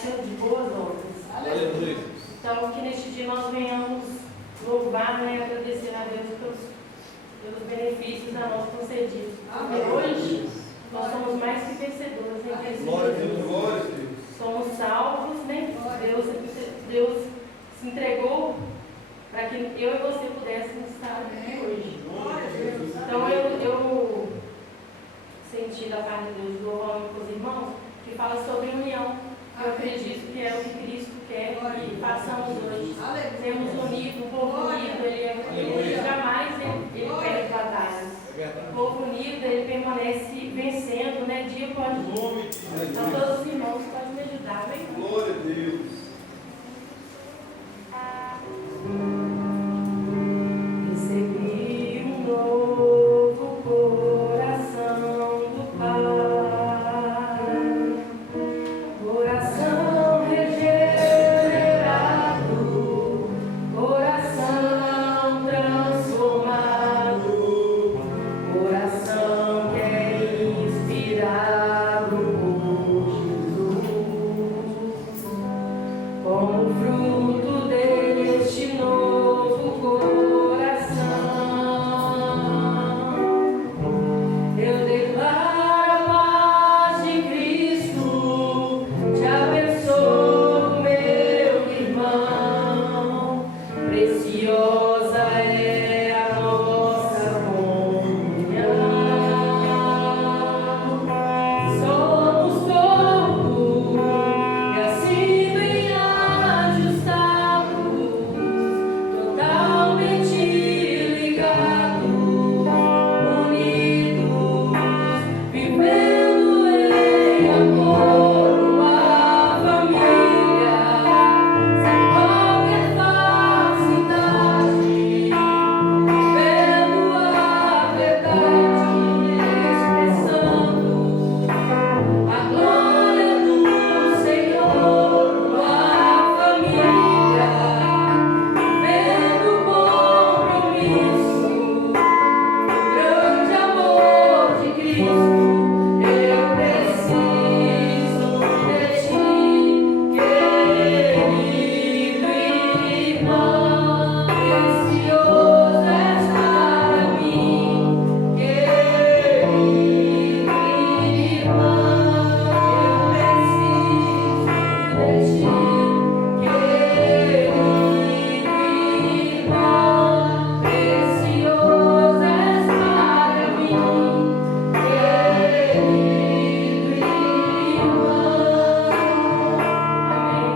de boas obras. Aleluia. Então, que neste dia nós venhamos louvar, né, e agradecer a Deus pelos benefícios a nós concedidos. Porque hoje nós somos mais que vencedores em Cristo Glória a Deus, Jesus. glória a Deus. Somos salvos, né? Deus se entregou para que eu e você pudéssemos estar aqui hoje. Então eu senti da parte de Deus, louvar com os irmãos, que fala sobre união. Eu acredito que é o que Cristo quer que façamos hoje. Sermos unidos, um povo unido, ele jamais ele perde batalhas. O povo unido, ele permanece vencendo, né, dia após dia. Então todos os irmãos podem me ajudar, vem? Glória a Deus. Recebi um novo coração do Pai, coração regenerado, coração transformado, coração que é inspirado por Jesus, como fruto deste novo coração, eu declaro a paz de Cristo, te abençoo, meu irmão, preciosa é a nossa comunhão, somos corpo e assim bem ajustados, totalmente ligados, unidos, vivendo em amor, uma família, sem qualquer falsidade, vivendo a verdade, expressando a glória do Senhor, uma família, vivendo o compromisso, o grande amor de Cristo. Eu preciso de ti, querido irmão, precioso és para mim, querido irmão. Eu preciso de ti, querido irmão, precioso és para mim, querido irmão. Amém.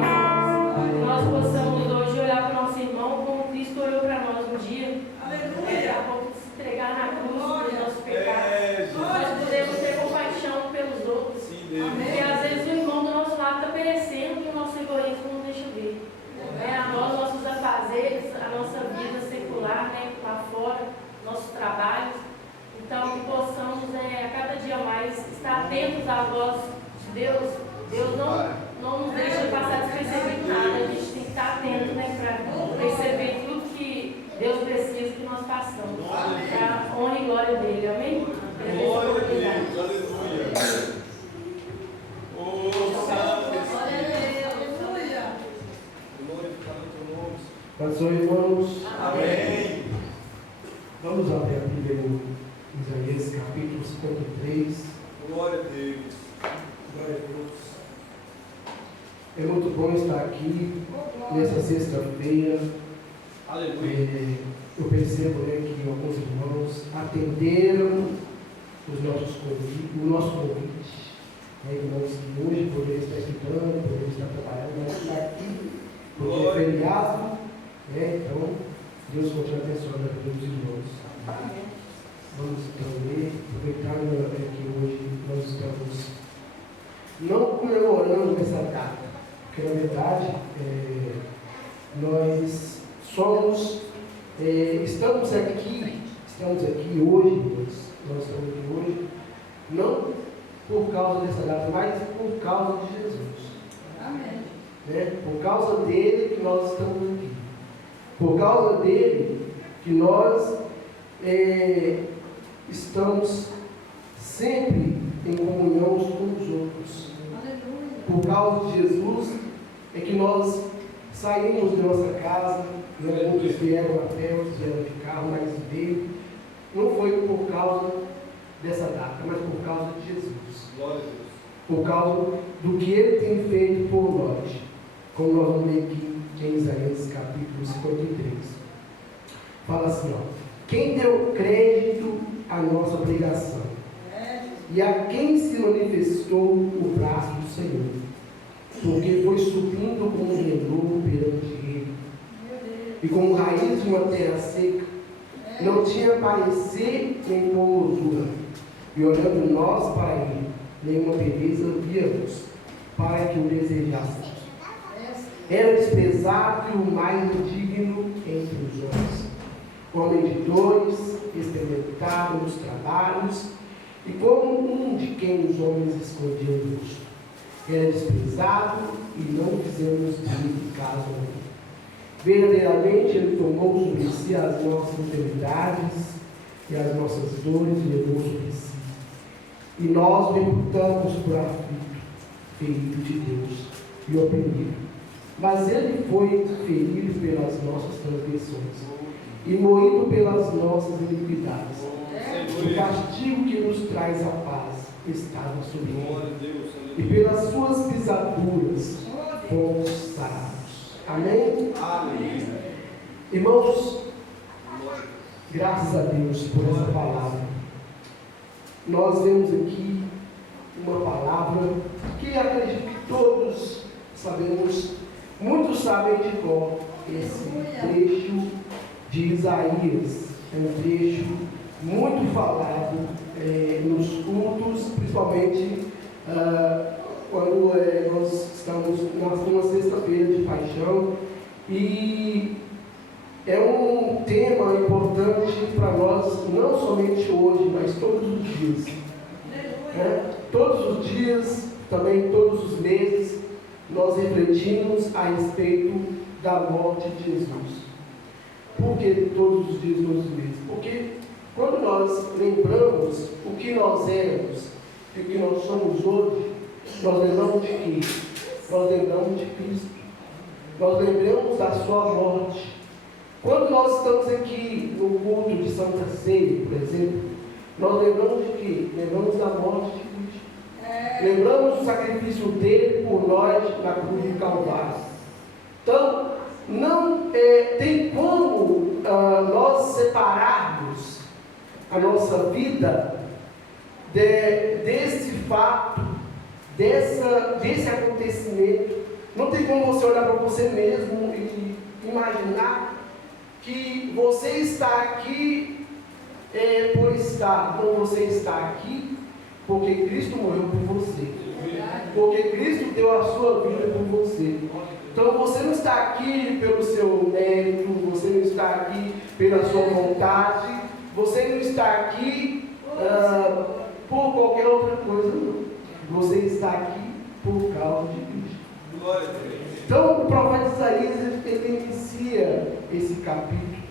Que nós possamos hoje olhar para o nosso irmão como Cristo olhou para nós um dia. Daqui a pouco se entregar na cruz dos nossos pecados. Nós podemos ter compaixão pelos outros. Sim, Deus. Porque às vezes o irmão do nosso lado está perecendo e o nosso egoísmo não deixa ver. A nós, nossos afazeres, a nossa vida secular, né, lá fora, nossos trabalhos. Então, que possamos a cada dia mais estar atentos à voz de Deus. Deus não nos deixa passar despercebido nada. A gente tem que estar atento, né, para perceber tudo que Deus precisa que nós façamos. Para a honra e glória dele. Amém? Glória a Deus. Aleluia. Oh, santo glorificado o teu nome. Pastor, irmãos, Amém. vamos abrir a Bíblia em Isaías capítulo 53. Glória a Deus. Glória a Deus. É muito bom estar aqui nessa sexta-feira. Aleluia. Eu percebo, né, que alguns irmãos atenderam o nosso convite. Irmãos que hoje poderiam estar estudando, poderiam estar trabalhando, mas está aqui porque é feriado. Então, Deus continua abençoando a todos os irmãos. Vamos então ler, aproveitando que hoje nós estamos não comemorando essa data, porque na verdade nós estamos aqui hoje, nós estamos aqui hoje, não por causa dessa data, mas por causa de Jesus. Amém. Por causa dele que nós estamos aqui. Por causa dele que nós estamos sempre em comunhão uns com os outros. Aleluia. por causa de Jesus, é que nós saímos de nossa casa, né? Muitos vieram a pé, outros vieram de carro, mas veio. Não foi por causa dessa data, mas por causa de Jesus. Glória a Deus. Por causa do que Ele tem feito por nós. Como nós vamos ler aqui em Isaías capítulo 53. Fala assim, ó. Quem deu crédito à nossa pregação? E a quem se manifestou o braço do Senhor? Porque foi subindo como um renovo perante Ele. E como raiz de uma terra seca, não tinha parecer nem formosura. E olhando nós para Ele, nenhuma beleza víamos, para que o desejássemos. Era desprezado e o mais indigno entre os homens. Homem de dores, experimentado nos trabalhos, e como um de quem os homens escondiam o rosto. Era desprezado e não fizemos dele caso algum. Verdadeiramente Ele tomou sobre si as nossas enfermidades e as nossas dores levou sobre si. E nós o reputamos por aflito, ferido de Deus e oprimido. Mas Ele foi ferido pelas nossas transgressões e moído pelas nossas iniquidades. O castigo que nos traz a paz estava sobre Ele, e pelas suas pisaduras fomos sarados. Amém? Amém. Irmãos, graças a Deus por essa palavra. Nós vemos aqui uma palavra que acredito que todos sabemos, muitos sabem de cor esse trecho de Isaías. É um trecho muito falado nos cultos, principalmente quando nós estamos numa sexta-feira de paixão, e é um tema importante para nós, não somente hoje, mas todos os dias. Todos os dias, também todos os meses, nós refletimos a respeito da morte de Jesus. Por que todos os dias, todos os meses? Porque quando nós lembramos o que nós éramos e o que nós somos hoje, nós lembramos de quê? Nós lembramos de Cristo. Nós lembramos da sua morte. Quando nós estamos aqui no culto de Santa Ceia, por exemplo, nós lembramos de quê? Lembramos da morte de Cristo. Lembramos do sacrifício dele por nós na cruz de Calvário. Então, não tem como nós separarmos a nossa vida desse fato, desse acontecimento. Não tem como você olhar para você mesmo e imaginar que você está aqui por estar. Não, você está aqui porque Cristo morreu por você. Porque Cristo deu a sua vida por você. Então você não está aqui pelo seu mérito, você não está aqui pela sua vontade, você não está aqui por qualquer outra coisa, não. Você está aqui por causa de Cristo. Então o profeta Isaías ele inicia esse capítulo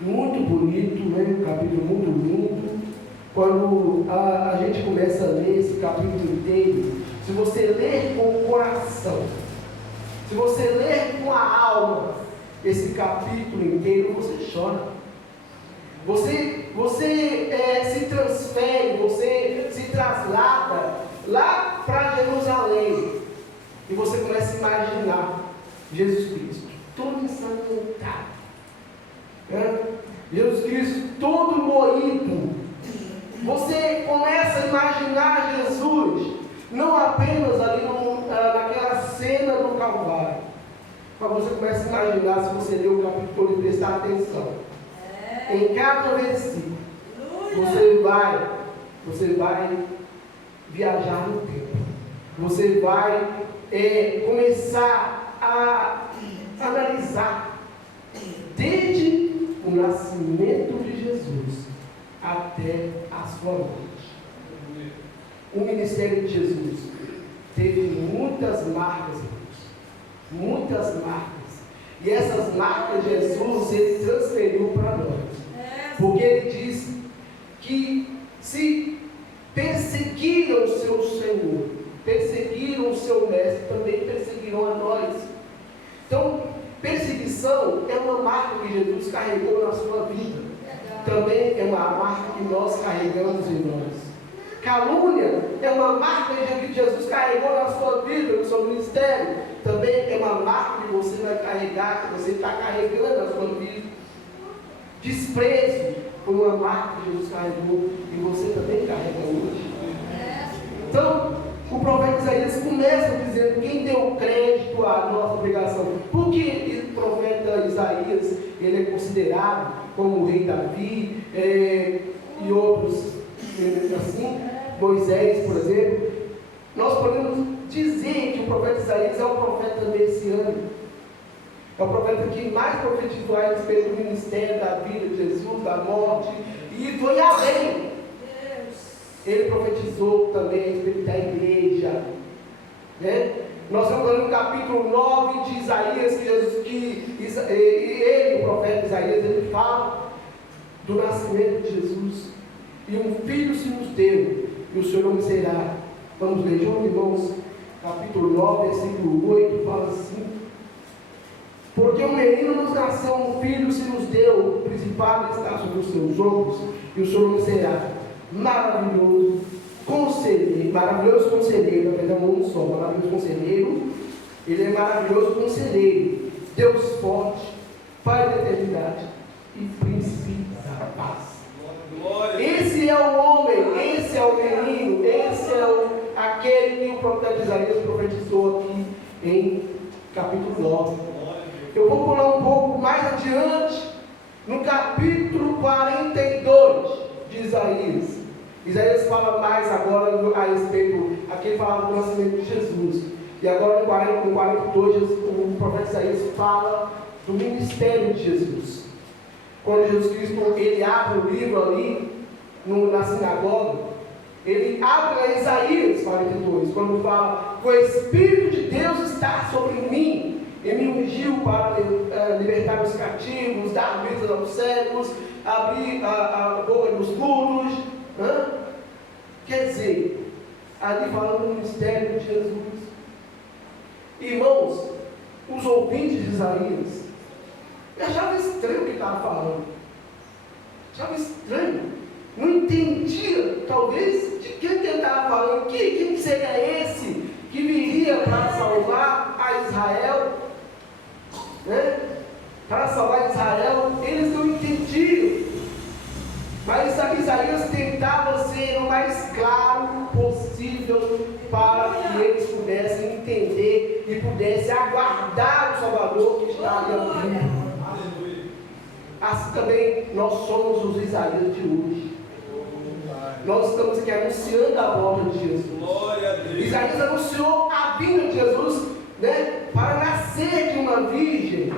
muito bonito, né? Um capítulo muito lindo. Quando a gente começa a ler esse capítulo inteiro, se você ler com o coração, se você ler com a alma esse capítulo inteiro, você chora. Você se transfere, você se traslada lá para Jerusalém. E você começa a imaginar Jesus Cristo todo ensanguentado. Jesus Cristo todo moído. Você começa a imaginar Jesus, não apenas ali naquela cena do Calvário, mas você começa a imaginar, se você ler o capítulo todo e prestar atenção, em cada versículo, você vai viajar no tempo, você vai começar a analisar, desde o nascimento de Jesus até a sua morte. O ministério de Jesus teve muitas marcas, irmãos, muitas marcas, e essas marcas Jesus ele transferiu para nós, porque ele disse que se perseguiram o seu Senhor, perseguiram o seu mestre, também perseguirão a nós. Então, perseguição é uma marca que Jesus carregou na sua vida. Também é uma marca que nós carregamos em nós. Calúnia é uma marca que Jesus carregou na sua vida, no seu ministério. Também é uma marca que você vai carregar, que você está carregando na sua vida. Desprezo foi uma marca que Jesus carregou e você também carrega hoje. Então, o profeta Isaías começa dizendo quem deu crédito à nossa pregação. Por que o profeta Isaías ele é considerado como o rei Davi e outros assim, Moisés, por exemplo? Nós podemos dizer que o profeta Isaías é o profeta messiânico. É o profeta que mais profetizou a respeito do ministério, da vida de Jesus, da morte, e foi além. Ele profetizou também a respeito da igreja. Né? Nós estamos no capítulo 9 de Isaías, ele, o profeta Isaías, ele fala do nascimento de Jesus. E um filho se nos deu, e o seu nome será. Vamos ler, João, irmãos, capítulo 9, versículo 8, fala assim: porque um menino nos nasceu, um filho se nos deu, o principado está sobre os seus ombros, e o seu nome será maravilhoso conselheiro, maravilhoso conselheiro, na verdade não só, maravilhoso conselheiro, ele é maravilhoso conselheiro, Deus forte, Pai da eternidade e príncipe da paz. Esse é o homem, esse é o menino, esse é aquele que o profeta Isaías profetizou aqui em capítulo 9. Eu vou pular um pouco mais adiante, no capítulo 42 de Isaías. Isaías fala mais agora a respeito, aqui ele fala do nascimento de Jesus. E agora no 42, o profeta Isaías fala do ministério de Jesus. Quando Jesus Cristo ele abre o livro ali na sinagoga, ele abre a Isaías 42, quando fala: o Espírito de Deus está sobre mim, e me ungiu para libertar os cativos, dar vida aos cegos, abrir a boca dos mudos. Quer dizer, ali falando do ministério de Jesus. Irmãos, os ouvintes de Isaías achavam estranho o que estava falando. Achavam estranho. Não entendia, talvez, de quem ele estava falando. Quem seria esse que viria para salvar a Israel? Né? Para salvar Israel, eles não entendiam. Mas Isaías tentava ser o mais claro possível para que eles pudessem entender e pudessem aguardar o Salvador que estaria vindo. Assim também nós somos os Isaías de hoje. Nós estamos aqui anunciando a volta de Jesus. Isaías anunciou a vinda de Jesus, né, para nascer de uma virgem,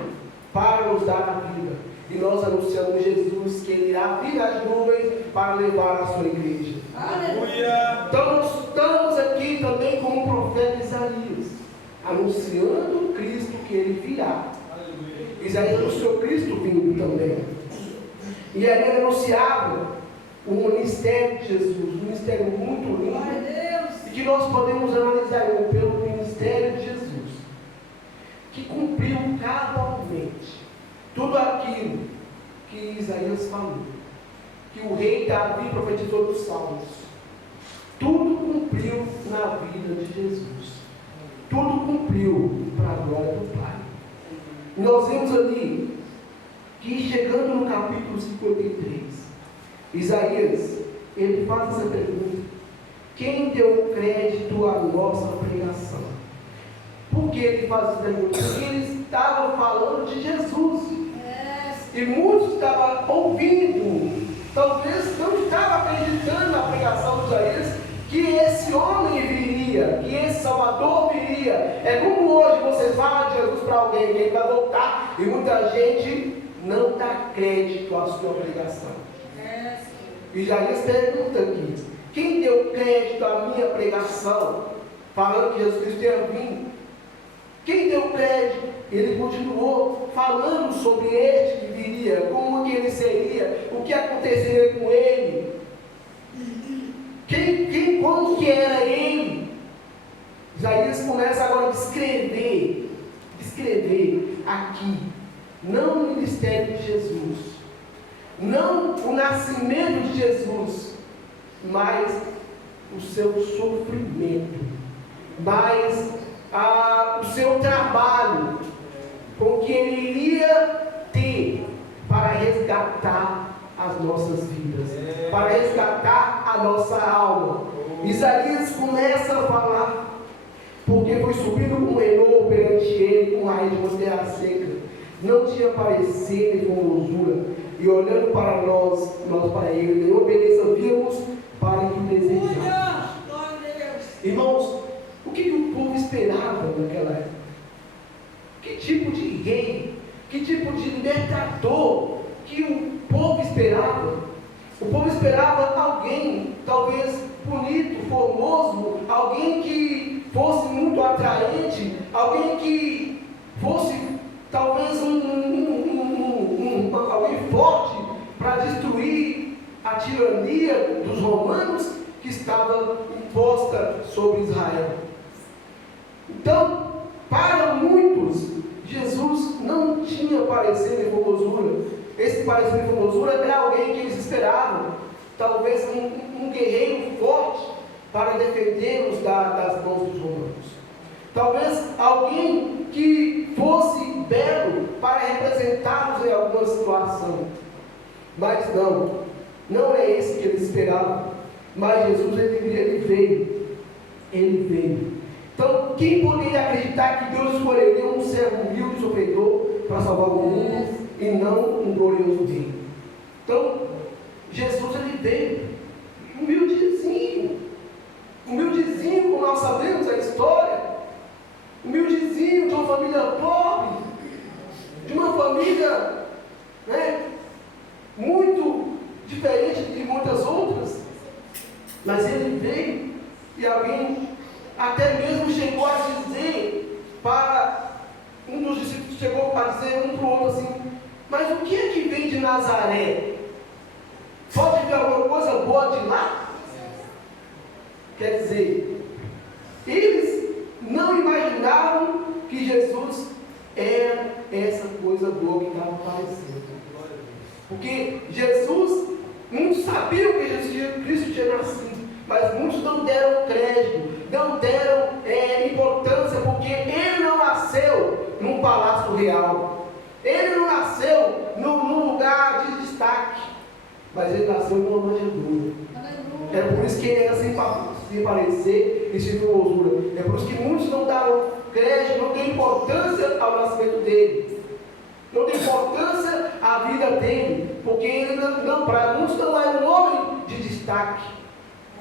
para nos dar a vida. E nós anunciamos Jesus, que ele irá vir nas nuvens para levar a sua igreja. Aleluia! Então nós estamos aqui também como o profeta Isaías, anunciando o Cristo que ele virá. Aleluia. Isaías anunciou Cristo vindo também. E ali ele anunciava o ministério de Jesus, um ministério muito lindo, e que nós podemos analisar pelo ministério de Jesus, que cumpriu cabalmente tudo aquilo que Isaías falou, que o rei Davi profetizou dos Salmos. Tudo cumpriu na vida de Jesus. Tudo cumpriu para a glória do Pai. Nós vemos ali que, chegando no capítulo 53, Isaías, ele faz essa pergunta: quem deu crédito à nossa pregação? Por que ele faz essa pergunta? Porque ele estava falando de Jesus. E muitos estavam ouvindo, talvez não estavam acreditando na pregação de Isaías, que esse homem viria, que esse Salvador viria. É como hoje você fala de Jesus para alguém, que ele vai voltar, e muita gente não dá crédito à sua pregação. E Isaías pergunta aqui: quem deu crédito à minha pregação, falando que Jesus Cristo ia vir? Quem deu crédito? Ele continuou falando sobre este que viria, como que ele seria, o que aconteceria com ele, como que era ele. Isaías começa agora a descrever aqui, não o ministério de Jesus, não o nascimento de Jesus, mas o seu sofrimento, mas o seu trabalho, com que ele iria ter para resgatar as nossas vidas, para resgatar a nossa alma. Isaías começa a falar, porque foi subindo com Enoque perante ele, com raiz de uma terra seca, não tinha parecer nem formosura, e olhando para nós para ele, nenhuma beleza víamos para que o desejássemos. Irmãos, o que o povo esperava naquela época? Que tipo de rei, que tipo de libertador que o povo esperava? O povo esperava alguém, talvez bonito, formoso, alguém que fosse muito atraente, alguém que fosse talvez alguém forte para destruir a tirania dos romanos que estava imposta sobre Israel. Então, para muitos, Jesus não tinha parecer e formosura. Esse parecer e formosura era alguém que eles esperavam, talvez um guerreiro forte para defendê-los das mãos dos romanos. Talvez alguém que fosse belo para representá-los em alguma situação. Mas não é esse que eles esperavam. Mas Jesus, ele veio. Então, quem poderia acreditar que Deus escolheria um servo humilde e sofredor para salvar o mundo e não um glorioso rei? Então, Jesus, ele veio humildezinho, como nós sabemos a história, humildezinho, de uma família pobre, de uma família, muito diferente de muitas outras, mas ele veio, e alguém até mesmo chegou a dizer para um dos discípulos, chegou a dizer um para o outro assim: mas o que é que vem de Nazaré? Pode vir alguma coisa boa de lá? Quer dizer, eles não imaginavam que Jesus era essa coisa boa que estava aparecendo. Porque Jesus, muitos sabiam que Jesus Cristo tinha nascido, mas muitos não deram crédito, não deram importância, porque ele não nasceu num palácio real, ele não nasceu num lugar de destaque, mas ele nasceu numa manjedoura. É por isso que ele era sem parecer e sem formosura. É por isso que muitos não davam crédito, não dão importância ao nascimento dele, não dão importância à vida dele, porque ele para muitos não era um homem de destaque,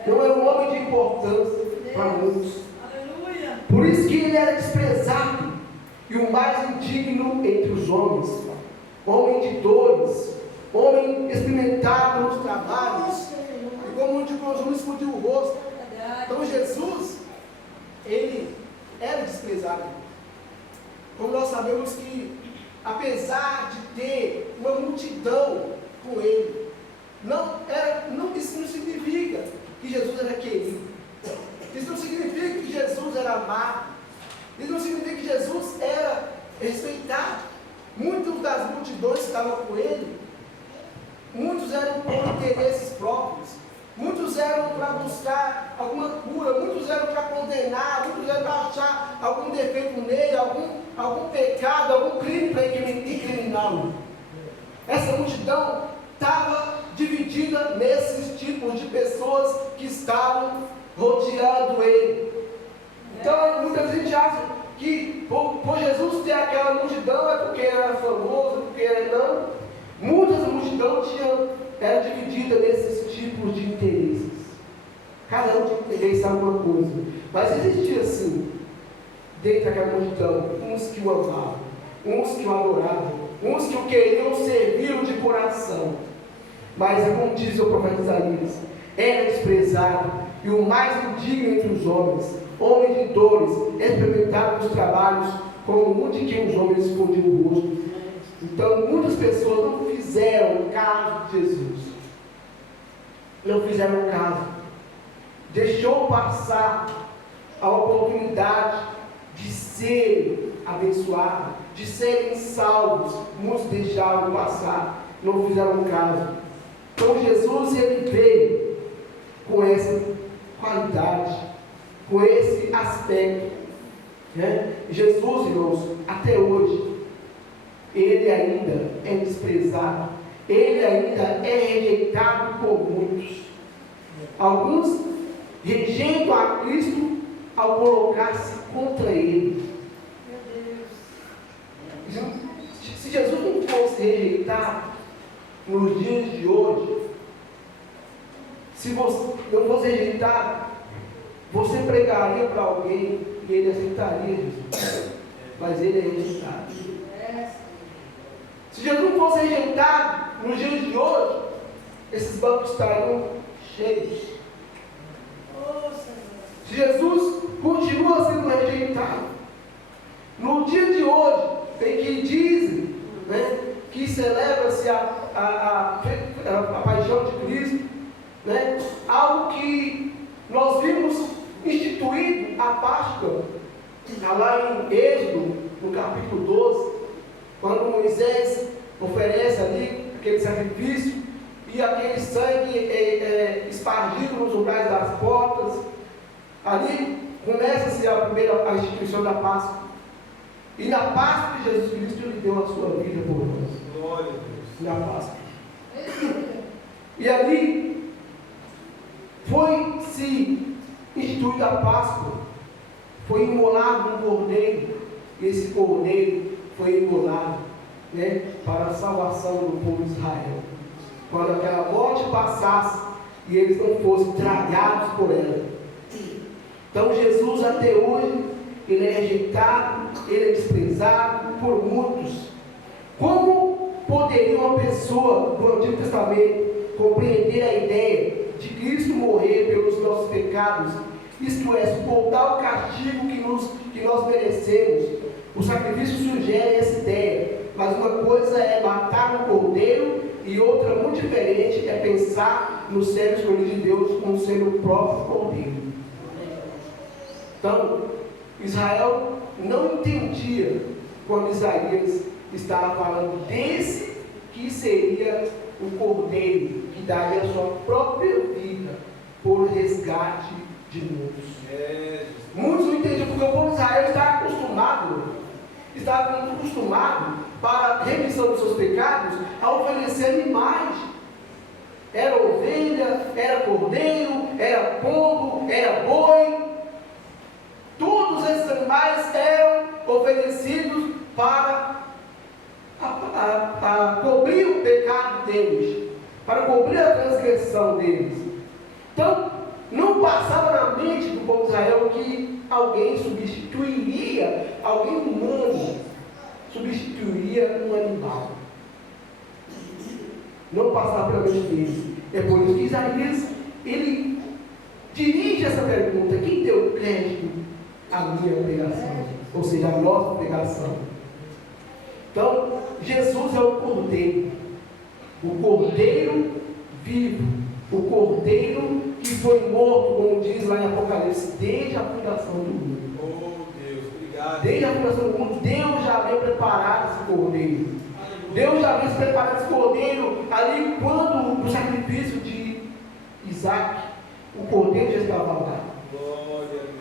não era um homem de importância para muitos. Por isso que ele era desprezado e o mais indigno entre os homens, homem de dores, homem experimentado nos trabalhos, e como um de nós não explodiu o rosto. Então Jesus, ele era desprezado. Como nós sabemos que, apesar de ter uma multidão com ele, isso não significa que Jesus era querido. Isso não significa que Jesus era amado. Isso não significa que Jesus era respeitado. Muitas das multidões que estavam com ele, muitos eram por interesses próprios, muitos eram para buscar alguma cura, muitos eram para condenar, muitos eram para achar algum defeito nele, algum pecado, algum crime para incriminá-lo. Essa multidão estava dividida nesses tipos de pessoas que estavam rodeando ele. Então, muita gente acha que por Jesus ter aquela multidão é porque era famoso, porque era não. Muitas multidão era dividida nesses tipos de interesses. Cada um tinha interesse em alguma coisa. Mas existia assim, dentro daquela multidão, uns que o amavam, uns que o adoravam, uns que o queriam servir de coração. Mas, como diz o profeta Isaías, era desprezado e o mais indigno entre os homens, homem de dores, experimentado nos trabalhos, como um de quem os homens escondiam o rosto. Então, muitas pessoas não fizeram caso de Jesus. Não fizeram caso. Deixou passar a oportunidade de serem abençoados, de serem salvos. Muitos deixaram passar, não fizeram caso. Então Jesus, ele veio com essa qualidade, com esse aspecto, né? Jesus, irmãos, até hoje, ele ainda é desprezado, ele ainda é rejeitado por muitos. Alguns rejeitam a Cristo ao colocar-se contra ele. Se Jesus não fosse rejeitado nos dias de hoje, se você não fosse rejeitado, você pregaria para alguém e ele aceitaria Jesus. Mas ele é rejeitado. Se Jesus não fosse rejeitado nos dias de hoje, esses bancos estariam cheios. Se Jesus continua sendo rejeitado, no dia de hoje, tem que dizem, né, que celebra-se a paixão de Cristo, né, algo que nós vimos instituído a Páscoa, lá em Êxodo, no capítulo 12, quando Moisés oferece ali aquele sacrifício e aquele sangue espargido nos umbrais das portas. Ali começa-se a instituição da Páscoa. E na Páscoa de Jesus Cristo, ele deu a sua vida por nós. Glória a Deus. Na Páscoa. E ali foi-se instituída a Páscoa. Foi imolado um cordeiro. E esse cordeiro foi imolado, né, para a salvação do povo de Israel. Quando aquela morte passasse e eles não fossem tragados por ela. Então Jesus até hoje, ele é rejeitado, ele é desprezado por muitos. Como poderia uma pessoa do Antigo Testamento compreender a ideia de Cristo morrer pelos nossos pecados, isto é, suportar o castigo que nós merecemos? O sacrifício sugere essa ideia, mas uma coisa é matar um cordeiro e outra, muito diferente, é pensar no ser escolhido de Deus como sendo o próprio cordeiro. Então, Israel não entendia quando Isaías estava falando desse que seria o cordeiro que daria a sua própria vida por resgate de muitos. Muitos não entendiam, porque o povo de Israel estava acostumado para a remissão dos seus pecados a oferecer animais. Era ovelha, era cordeiro, era pombo, era boi. Todos esses animais eram oferecidos para cobrir o pecado deles, para cobrir a transgressão deles. Então, não passava na mente do povo de Israel que alguém substituiria, alguém humano substituiria um animal. Não passava pela mente deles. É por isso que Isaías, ele dirige essa pergunta: quem deu crédito à minha pregação? Ou seja, a nossa pregação. Então, Jesus é o Cordeiro vivo, o Cordeiro que foi morto, como diz lá em Apocalipse, desde a fundação do mundo. Oh Deus, obrigado. Desde a fundação do mundo, Deus já havia preparado esse Cordeiro. Deus já havia preparado esse Cordeiro ali quando o sacrifício de Isaac, o Cordeiro já estava lá.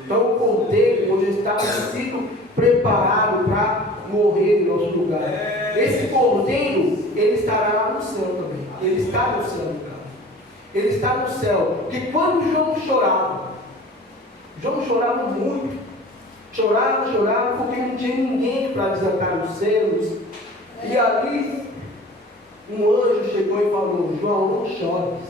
Então o Cordeiro já estava sendo preparado para morrer em nosso lugar. Esse Cordeiro, ele estará lá no céu também. Ele está no céu. Ele está no céu. Porque quando João chorava muito. Chorava porque não tinha ninguém para desatar os selos. E ali um anjo chegou e falou: João, não chores.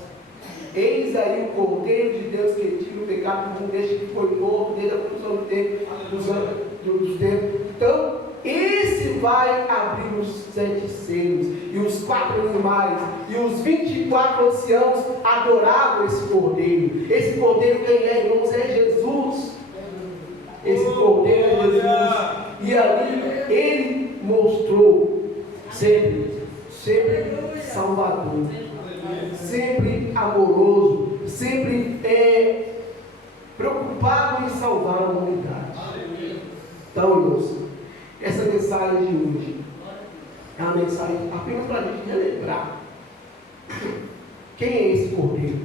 Eis aí o Cordeiro de Deus que tira o pecado do mundo, desde que foi morto desde a fundação do tempo, dos tempos. Então, esse vai abrir os 7 selos, e os 4 animais, e os 24 anciãos adoravam esse Cordeiro. Esse Cordeiro, quem é, irmãos, é Jesus. Esse Cordeiro é Jesus. E ali ele mostrou sempre Salvador, sempre amoroso, sempre preocupado preocupado em salvar a humanidade. Então, irmãos, essa mensagem de hoje é uma mensagem apenas para a gente relembrar quem é esse Cordeiro.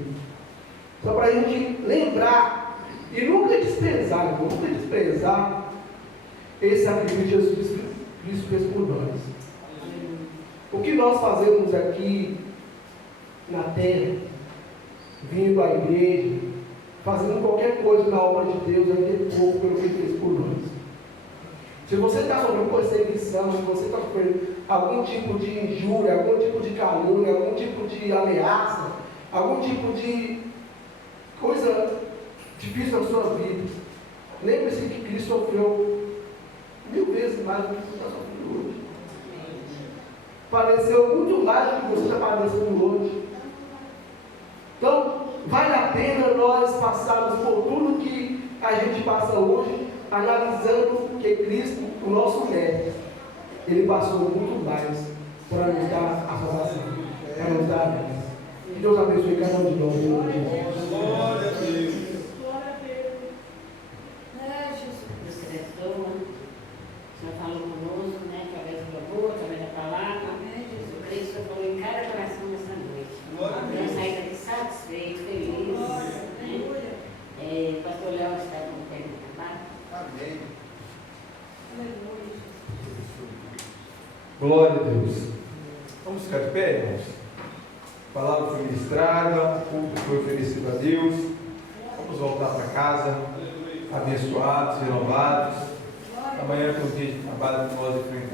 Só para a gente lembrar e nunca desprezar, irmão, nunca desprezar esse sacrifício que Jesus Cristo fez por nós. O que nós fazemos aqui na terra, vindo à igreja, fazendo qualquer coisa na obra de Deus, é ter pouco pelo que Ele fez por nós. Se você está sofrendo perseguição, se você está sofrendo algum tipo de injúria, algum tipo de calúnia, algum tipo de ameaça, algum tipo de coisa difícil na sua vida, lembre-se que Cristo sofreu 1000 vezes mais do que você está sofrendo hoje. Padeceu muito mais do que você está padecendo hoje. Então, vale a pena nós passarmos por tudo que a gente passa hoje, analisando que Cristo, o nosso mestre, Ele passou muito mais para nos dar a salvação, para nos dar a graça. Que Deus abençoe cada um de nós, em nome de Jesus. Glória a Deus. O Senhor falou conosco, né, através do amor, através da palavra. Por isso, o Senhor falou em cada coração nessa noite. Vamos sair daqui satisfeito, feliz. Né? Pastor Léo está com o tempo de trabalho. Amém. Aleluia. Glória a Deus. Vamos ficar de pé, irmãos. A palavra foi ministrada, o culto foi oferecido a Deus. Vamos voltar para casa, abençoados, renovados. Amanhã é um dia de trabalho que nós enfrentamos.